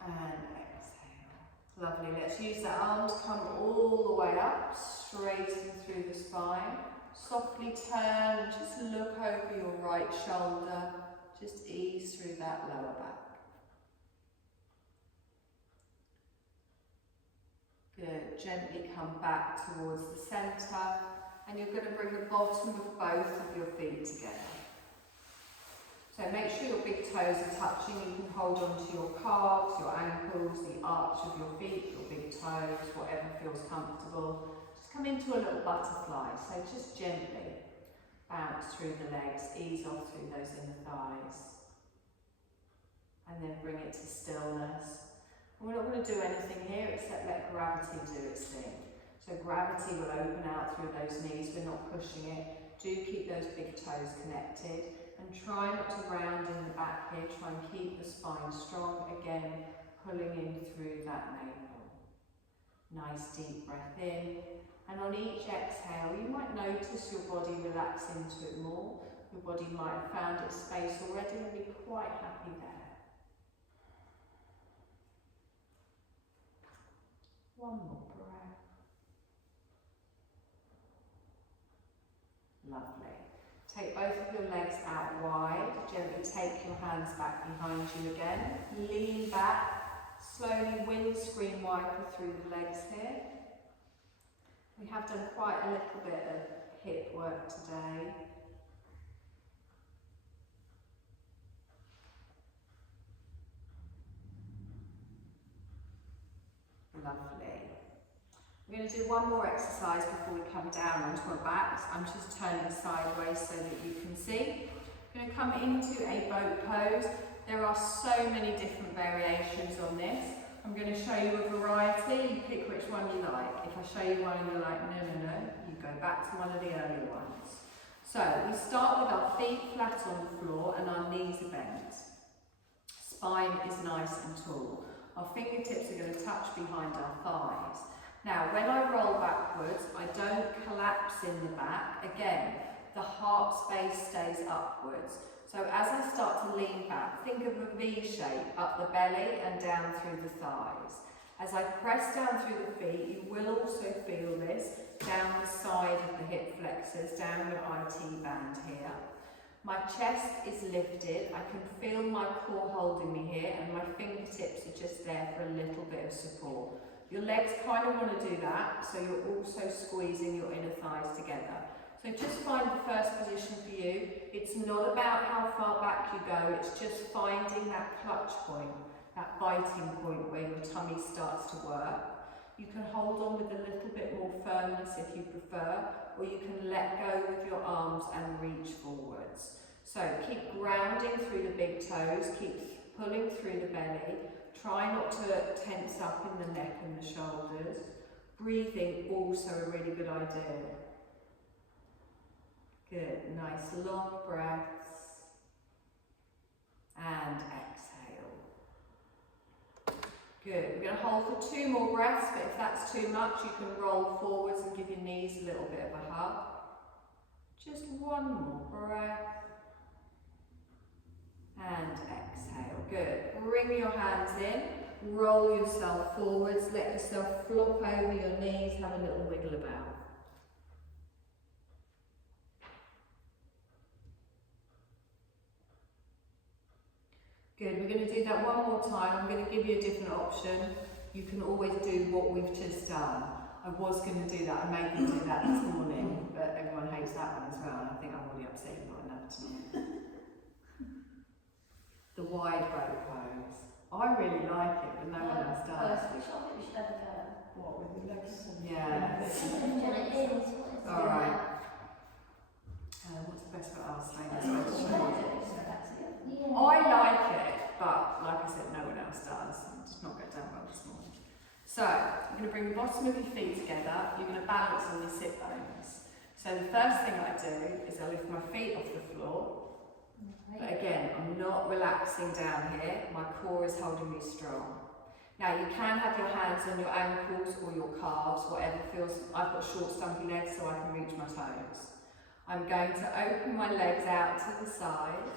And exhale. Lovely, let's use the arm to come all the way up, straighten through the spine. Softly turn and just look over your right shoulder. Just ease through that lower back. Good, gently come back towards the centre and you're going to bring the bottom of both of your feet together. So make sure your big toes are touching. You can hold on to your calves, your ankles, the arch of your feet, your big toes, whatever feels comfortable. Just come into a little butterfly, so just gently bounce through the legs, ease off through those inner thighs. And then bring it to stillness. We're not going to do anything here except let gravity do its thing. So gravity will open out through those knees, we're not pushing it. Do keep those big toes connected and try not to round in the back here. Try and keep the spine strong. Again, pulling in through that navel. Nice deep breath in. And on each exhale, you might notice your body relax into it more. Your body might have found its space already and be quite happy there. One more breath. Lovely. Take both of your legs out wide. Gently take your hands back behind you again. Lean back. Slowly windscreen wiper through the legs here. We have done quite a little bit of hip work today. Lovely. We're going to do one more exercise before we come down onto our backs. I'm just turning sideways so that you can see. We're going to come into a boat pose. There are so many different variations on this. I'm going to show you a variety. You pick which one you like. If I show you one and you're like, no, you go back to one of the earlier ones. So we start with our feet flat on the floor and our knees are bent. Spine is nice and tall. Our fingertips are going to touch behind our thighs. Now, when I roll backwards, I don't collapse in the back. Again, the heart space stays upwards. So as I start to lean back, think of a V shape up the belly and down through the thighs. As I press down through the feet, you will also feel this down the side of the hip flexors, down your IT band here. My chest is lifted. I can feel my core holding me here and my fingertips are just there for a little bit of support. Your legs kind of want to do that, so you're also squeezing your inner thighs together. So just find the first position for you. It's not about how far back you go, it's just finding that clutch point, that biting point where your tummy starts to work. You can hold on with a little bit more firmness if you prefer, or you can let go with your arms and reach forwards. So keep grounding through the big toes, keep pulling through the belly. Try not to tense up in the neck and the shoulders. Breathing, also a really good idea. Good, nice long breaths. and exhale. Good. We're going to hold for 2 more breaths, but if that's too much, you can roll forwards and give your knees a little bit of a hug. Just 1 more breath. And exhale. Good. Bring your hands in. Roll yourself forwards. Let yourself flop over your knees. Have a little wiggle about. Good. We're going to do that 1 more time. I'm going to give you a different option. You can always do what we've just done. I was going to do that. I made them do that this morning, but everyone hates that one as well. I think I've already upset you enough tonight. The wide boat pose. I really like it, but no one else does. We should have a go. What, with the legs? Yeah. Alright. What's the best way? I'll stay this way to show you. I like it, but like I said, no one else does. It did not go down well this morning. So, you're going to bring the bottom of your feet together. You're going to balance on your sit bones. So the first thing I do is I lift my feet off the floor. But again, I'm not relaxing down here. My core is holding me strong. Now you can have your hands on your ankles or your calves, whatever feels. I've got short stumpy legs so I can reach my toes. I'm going to open my legs out to the side.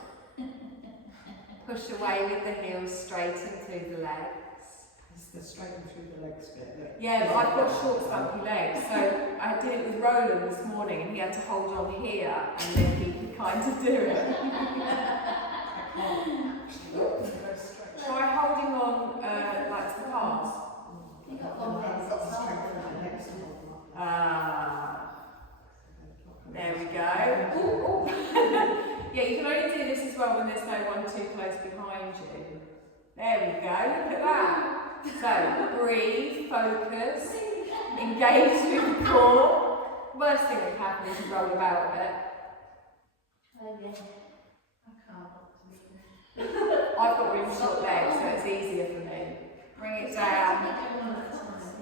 Push away with the heels, straighten through the legs. It's the straighten through the legs bit. Yeah, but I've got short stumpy legs, so I did it with Roland this morning and he had to hold on here and then he could kind of do it. Try holding on like to the calves. You got one leg. There we go. Ooh, ooh. Yeah, you can only do this as well when there's no one too close behind you. There we go, look at that. So, breathe, focus, engage with the core. Worst thing that can happen is you roll about a bit. I can't. I've got really short legs, so it's easier for me. Bring it down,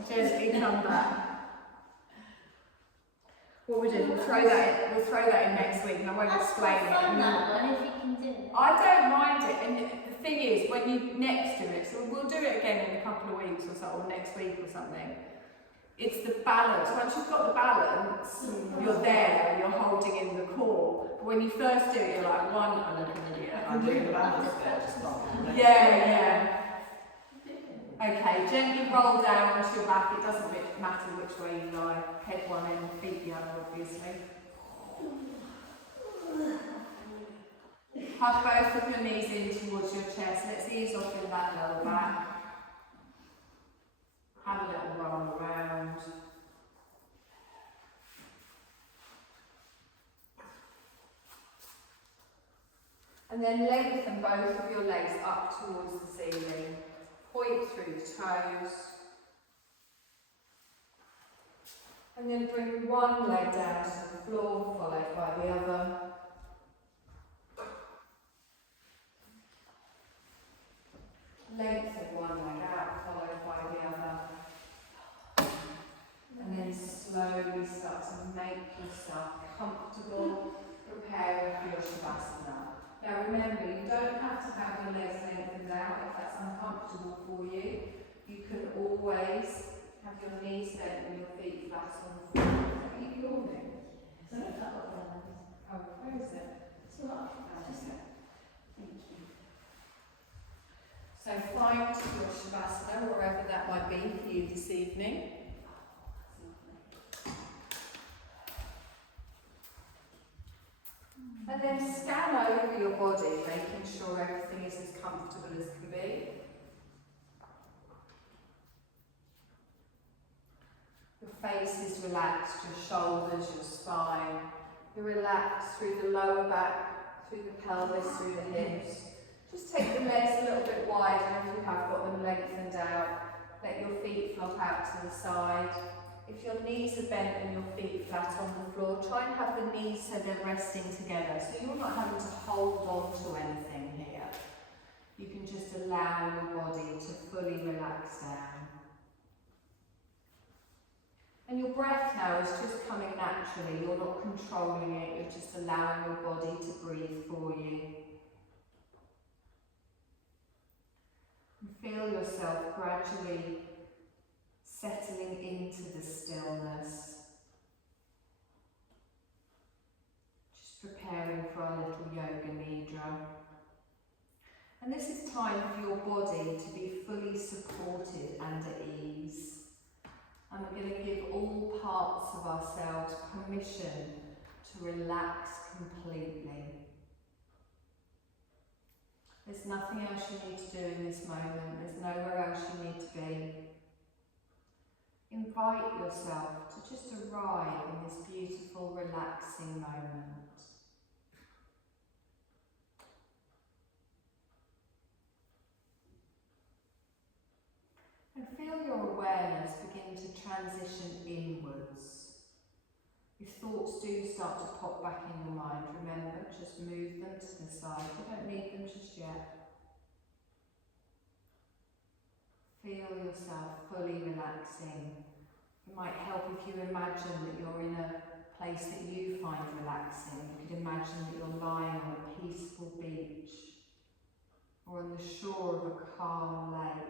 gently come back. What we'll do, we'll throw that in next week and I won't explain it. That one, if you can do it. I don't mind it, and the thing is, when you next do it, so we'll do it again in a couple of weeks or so, or next week or something. It's the balance. Once you've got the balance, you're there and you're holding in the core. But when you first do it, you're like, one, I'm looking at it, I'm doing the balance bit. Yeah. Okay, gently roll down onto your back. It doesn't matter which way you lie. Head one end, feet the other, obviously. Hug both of your knees in towards your chest. Let's ease off in that lower back. Have a little roll around. And then lengthen both of your legs up towards the ceiling. Point through the toes. And then bring one leg down to the floor, followed by the other. Lengthen one leg out, followed by the other. And then slowly start to make yourself comfortable, preparing for your Shavasana. Now remember, you don't have to have your legs lengthened out if that's uncomfortable for you. You can always have your knees bent and your feet flat on the floor. Are you yawning? Oh, where is it? It's not. Just there. Thank you. So find your Shavasana, wherever that might be for you this evening. And then scan over your body, making sure everything is as comfortable as can be. Your face is relaxed, your shoulders, your spine. You're relaxed through the lower back, through the pelvis, through the hips. Just take the legs a little bit wider if you have got them lengthened out. Let your feet flop out to the side. If your knees are bent and your feet flat on the floor, try and have the knees so they're resting together, so you're not having to hold on to anything here. You can just allow your body to fully relax down. And your breath now is just coming naturally. You're not controlling it, you're just allowing your body to breathe for you. feel yourself gradually settling into the stillness. Just preparing for our little yoga nidra. And this is time for your body to be fully supported and at ease. And we're going to give all parts of ourselves permission to relax completely. There's nothing else you need to do in this moment. There's nowhere else you need to be. Invite yourself to just arrive in this beautiful, relaxing moment. And feel your awareness begin to transition inwards. If thoughts do start to pop back in your mind, remember, just move them to the side. You don't need them just yet. Feel yourself fully relaxing. It might help if you imagine that you're in a place that you find relaxing. You could imagine that you're lying on a peaceful beach or on the shore of a calm lake.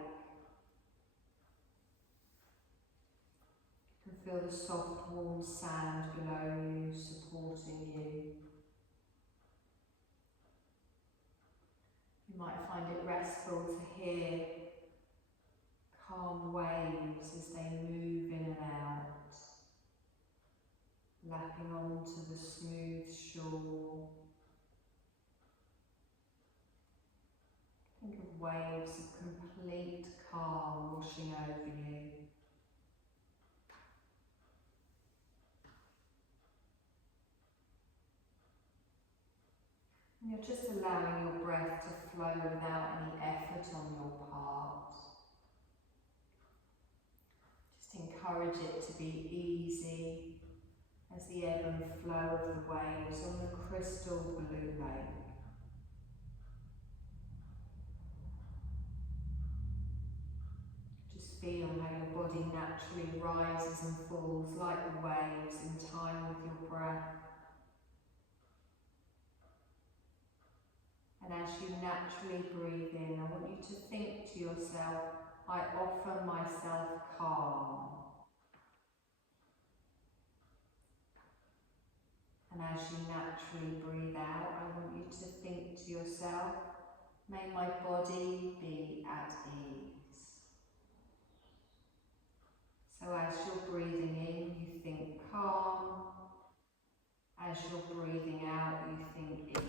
You can feel the soft, warm sand below you, supporting you. You might find it restful to hear calm waves as they move in and out, lapping onto the smooth shore. Think of waves of complete calm washing over you. And you're just allowing your breath to flow without any effort on your part. Just encourage it to be easy as the ebb and flow of the waves on the crystal blue lake. Just feel how your body naturally rises and falls like the waves in time with your breath. And as you naturally breathe in, I want you to think to yourself, I offer myself calm. And as you naturally breathe out, I want you to think to yourself, may my body be at ease. So as you're breathing in, you think calm. As you're breathing out, you think ease.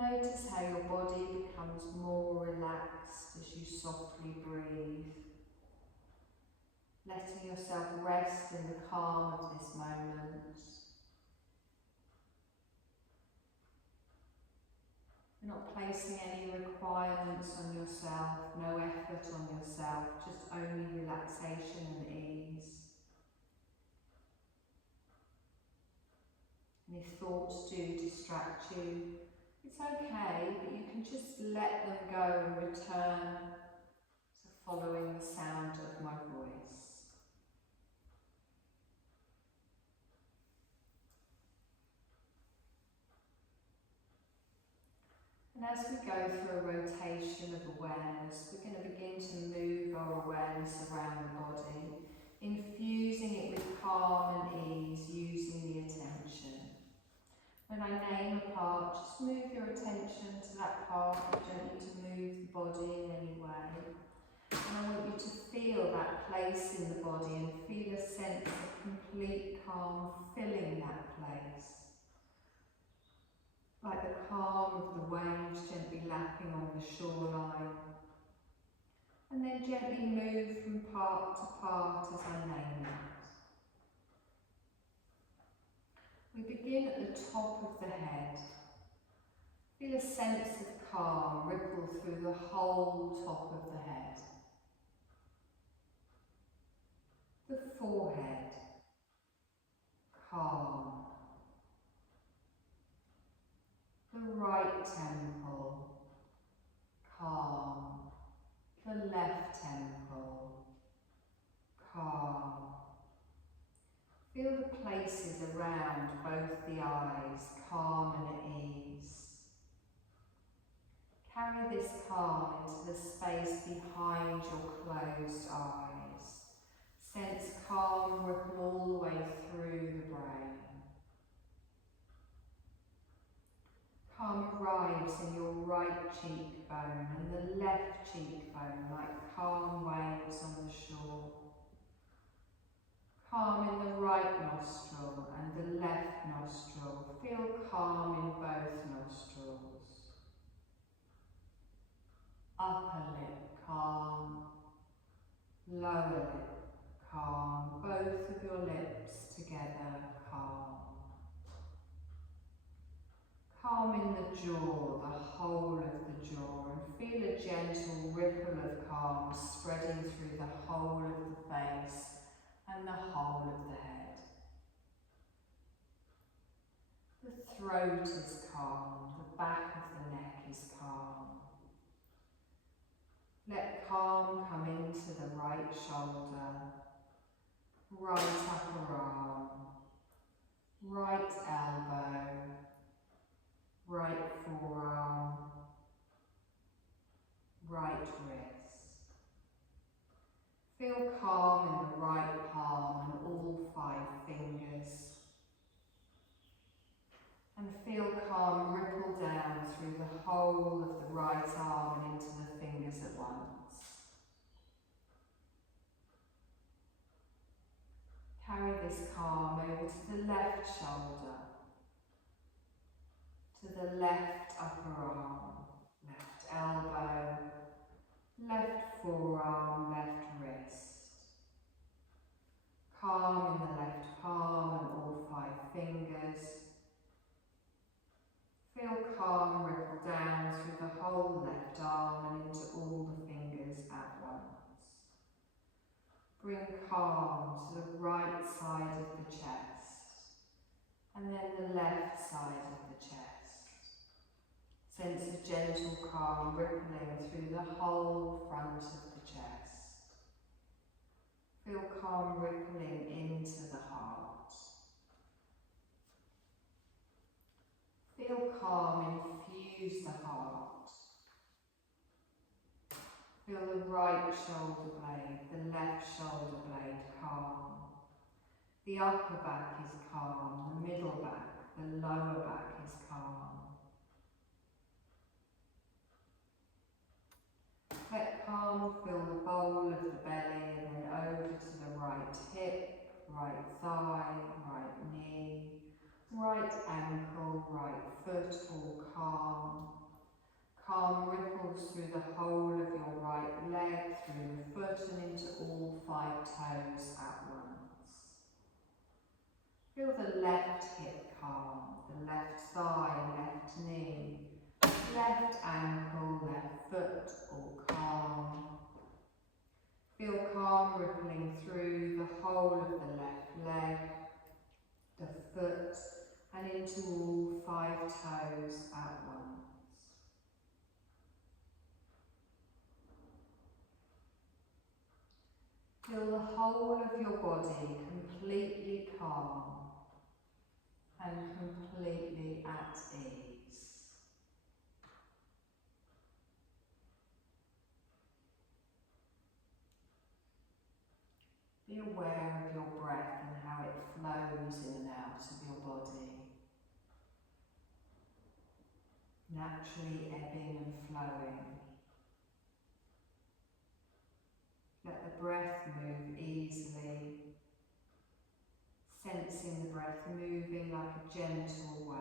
Notice how your body becomes more relaxed as you softly breathe, letting yourself rest in the calm of this moment. You're not placing any requirements on yourself, no effort on yourself, just only relaxation and ease. And if thoughts do distract you, it's okay, but you can just let them go and return to following the sound of my voice. And as we go through a rotation of awareness, we're going to begin to move our awareness around the body, infusing it with calm and ease, using the attention. When I name a part, just move your attention to that part. You don't need to move the body in any way. And I want you to feel that place in the body and feel a sense of complete calm filling that place. Like the calm of the waves gently lapping on the shoreline. And then gently move from part to part as I name it. We begin at the top of the head. Feel a sense of calm ripple through the whole top of the head. The forehead, calm. The right temple, calm. The left temple, calm. Feel the places around both the eyes, calm and at ease. Carry this calm into the space behind your closed eyes. Sense calm ripple all the way through the brain. Calm arrives in your right cheekbone and the left cheekbone like calm waves on the shore. Calm in the right nostril and the left nostril. Feel calm in both nostrils. Upper lip calm, lower lip calm, both of your lips together calm. Calm in the jaw, the whole of the jaw, and feel a gentle ripple of calm spreading through the whole of the face and the whole of the head. The throat is calm, the back of the neck is calm. Let calm come into the right shoulder, right upper arm, right elbow, right forearm, right wrist. Feel calm in the right palm and all 5 fingers. And feel calm ripple down through the whole of the right arm and into the fingers at once. Carry this calm over to the left shoulder, to the left upper arm, left elbow, left forearm, left wrist. Calm in the left palm and all 5 fingers. Feel calm ripple down through the whole left arm and into all the fingers at once. Bring calm to the right side of the chest and then the left side of the chest. Sense a gentle calm rippling through the whole front of the chest. Feel calm rippling into the heart. Feel calm infuse the heart. Feel the right shoulder blade, the left shoulder blade calm. The upper back is calm, the middle back, the lower back is calm. Let calm fill the bowl of the belly and then over to the right hip, right thigh, right knee, right ankle, right foot, all calm. Calm ripples through the whole of your right leg, through the foot and into all 5 toes at once. Feel the left hip calm, the left thigh, left knee, left ankle, left foot, all calm. Feel calm rippling through the whole of the left leg, the foot, and into all 5 toes at once. Feel the whole of your body completely calm and completely at ease. Be aware of your breath and how it flows in and out of your body, naturally ebbing and flowing. Let the breath move easily, sensing the breath moving like a gentle wave.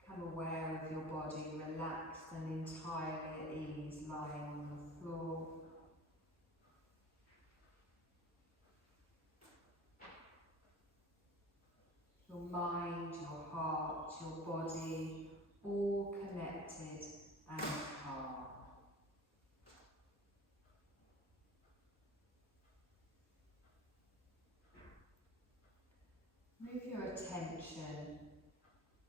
Become aware of your body relaxed and entirely at ease, lying on the floor. Your mind, your heart, your body, all connected and calm. Move your attention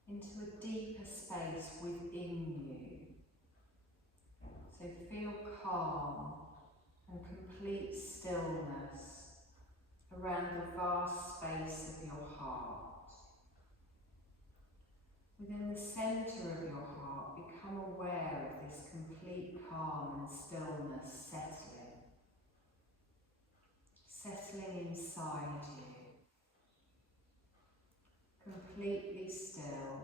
into a deeper space within you. So feel calm and complete stillness around the vast space of your heart. Within the centre of your heart, become aware of this complete calm and stillness settling inside you, completely still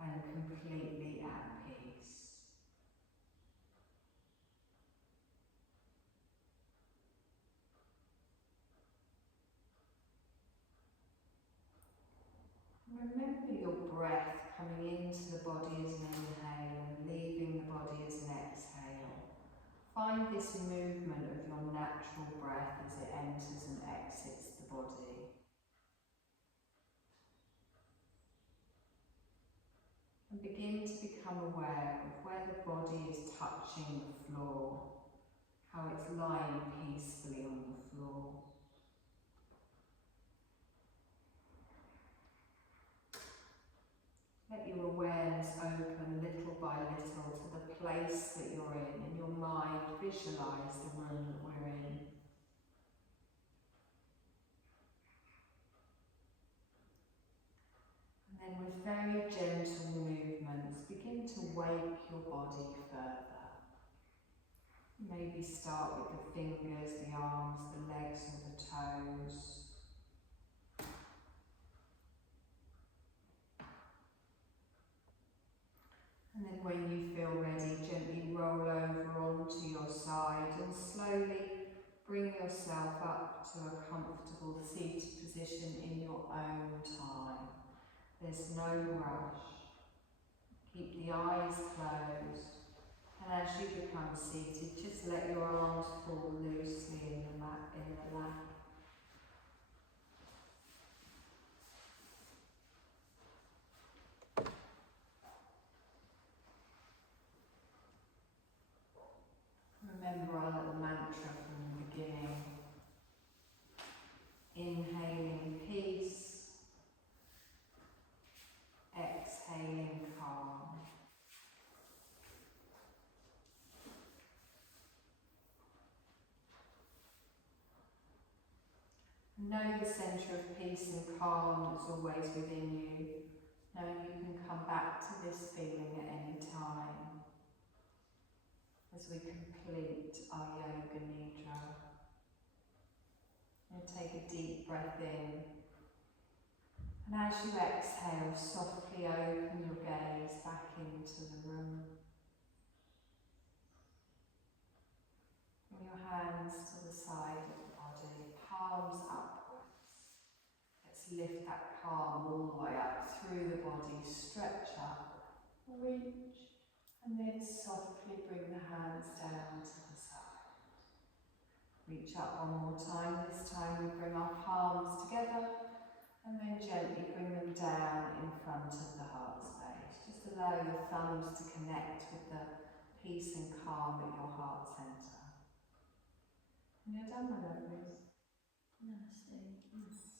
and completely at peace. Remember your breath coming into the body as an inhale and leaving the body as an exhale. Find this movement of your natural breath as it enters and exits the body. And begin to become aware of where the body is touching the floor, how it's lying peacefully on the floor. Let your awareness open little by little to the place that you're in your mind visualise the room that we're in. And then with very gentle movements, begin to wake your body further. Maybe start with the fingers, the arms, the legs or the toes. And then when you feel ready, gently roll over onto your side and slowly bring yourself up to a comfortable seated position in your own time. There's no rush. Keep the eyes closed, and as you become seated, just let your arms fall loosely in the lap. Remember our little mantra from the beginning. Inhaling peace, exhaling calm. Know the centre of peace and calm that's always within you. Knowing you can come back to this feeling at any time as we complete our yoga nidra. And take a deep breath in. And as you exhale, softly open your gaze back into the room. Bring your hands to the side of the body, palms upwards. Let's lift that palm all the way up through the body, stretch up, reach, and then softly bring the hands down to the side. Reach up one more time. This time we bring our palms together and then gently bring them down in front of the heart space. Just allow your thumbs to connect with the peace and calm at your heart centre. And you're done, my lovelies. Namaste.